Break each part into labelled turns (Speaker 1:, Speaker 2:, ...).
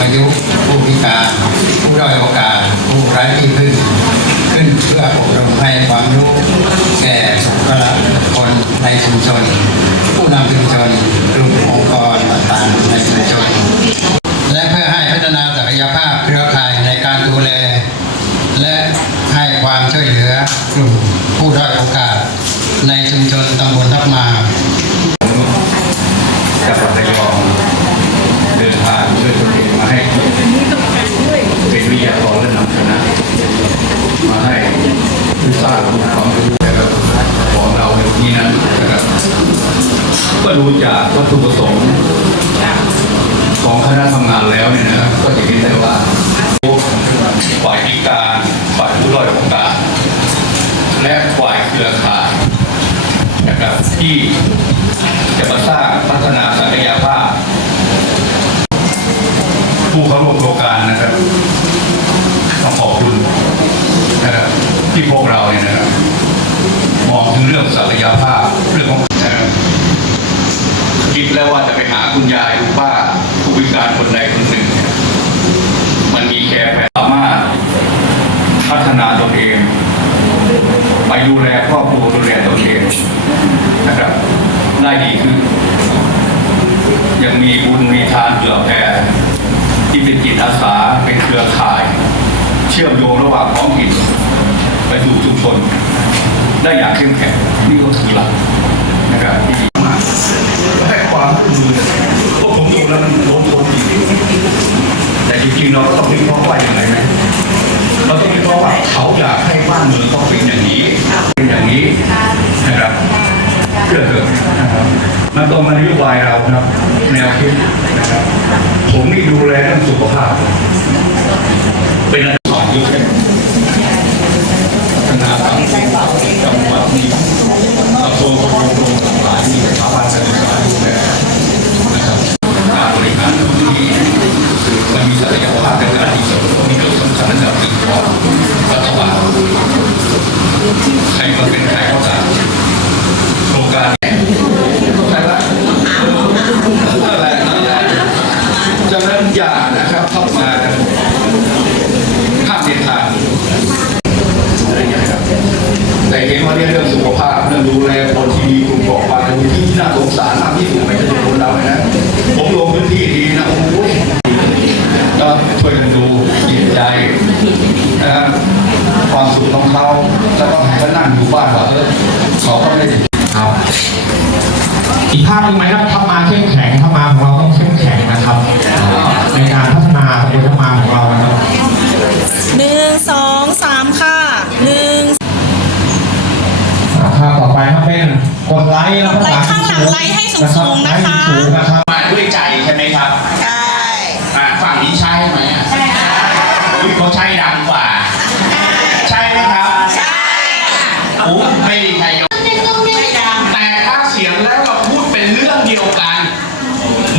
Speaker 1: อายุผู้พิการผู้ด้อยโอกาสผู้ไร้ที่พึ่งขึ้นเพื่ออบรมให้ความรู้แก่บุคลากรในชุมชน ผู้นำชุมชนกลุ่มองค์กรต่างๆในชุมชน และเพื่อให้พัฒนาศักยภาพเครือข่ายในการดูแล และให้ความช่วยเหลือกลุ่มผู้ด้อยโอกาส ในชุมชนตำบลทับมา
Speaker 2: ดูจากวัตถุประสงค์ของคณะทำงานแล้วเนี่ยนะก็จะเห็นได้ว่าฝ่ายพิการฝ่ายผู้ด้อยโอกาสและฝ่ายเครือข่ายนะครับที่จะมาสร้างพัฒนาศักยภาพ ผู้เข้าร่วมโครงการนะครับต้องขอบคุณนะครับที่พวกเราเนี่ยนะครับมองถึงเรื่องศักยภาพเรื่องของนะครับคิดแล้วว่าจะไปหา คุณยายคุณป้าผู้พิการคนใดคนหนึ่งเนี่ยมันมีแค่แผนสามารถพัฒนาตนเองไปดูแลครอบครัวดูแลตนเองนะครับได้ดีขึ้น ยังมีบุญมีทานเผื่อแผ่ที่เป็นจิตอาสาเป็นเครือข่าย เชื่อมโยงระหว่างท้องถิ่นไปสู่ชุมชนได้อย่างเข้มแข็งนี่ก็คือหลักนะครับที่ บ้านเมืองต้องเป็นอย่างนี้เป็นอย่างนี้นะครับเพื่อเถอะนะครับมันตรงมานโยบายเราครับแนวคิดนะครับผมนี่ดูแลเรื่องสุขภาพ เป็นอันดับสองยุค ใครมาเป็นใครก็ตามโครงการใช่ไหมนั่นแหละนั่นแหละฉะนั้นอย่านะครับเข้ามาห้ามเด็ดขาดอะไรอย่างเงี้ยครับแต่เห็นว่าเนี่ยเรื่องสุขภาพเรื่องดูแลคนที่มีกลุ่มเปราะบางที่น่าสงสารมากที่สุดไม่ใช่คนเราเลยนะผมลงพื้นที่ดีนะโอ้ ก็ให้เขานั่งอยู่บ้านว่าเออเขาก็ไม่ได้
Speaker 3: ครับ อีกภาพหนึ่งไหมครับถ้ามาเข้มแข็งถ้ามาของเราต้องเข้มแข็งนะครับ ในการพัฒนาตำบลทับมาของเรานะครับ
Speaker 4: หนึ่งสองสามค่ะหนึ่ง
Speaker 3: ภาพต่อไปครับเป็นกดไลค์แล้ว
Speaker 4: กดไลค์ข้างหลังไลค์ให้สูงๆนะคะ
Speaker 3: ไลสูงๆนะครับ
Speaker 5: มาด้วยใจใช่ไหมครับ ไม่มีใครยกแต่ถ้าเสียงแล้วเราพูดเป็นเรื่องเดียวกัน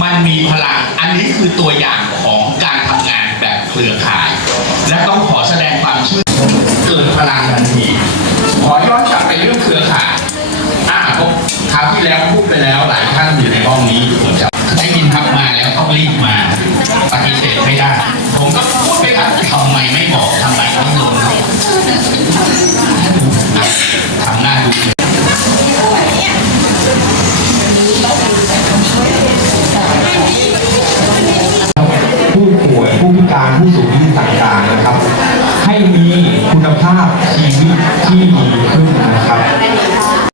Speaker 5: มันมีพลัง อันนี้คือตัวอย่างของการทำงานแบบเครือข่าย และต้องขอแสดงความชื่นเกิดพลังทันทีขอย้อนกลับไปเรื่องเครือข่ายอ่าผมคราวที่แล้วพูดไปแล้วหลายท่านอยู่ในห้องนี้ผมจะได้ยินทักมาแล้วต้องรีบมาปฏิเสธไม่ได้ ผมก็ กา
Speaker 3: รผู้สูงอายุต่างๆนะครับ ให้มีคุณภาพชีวิตที่ดี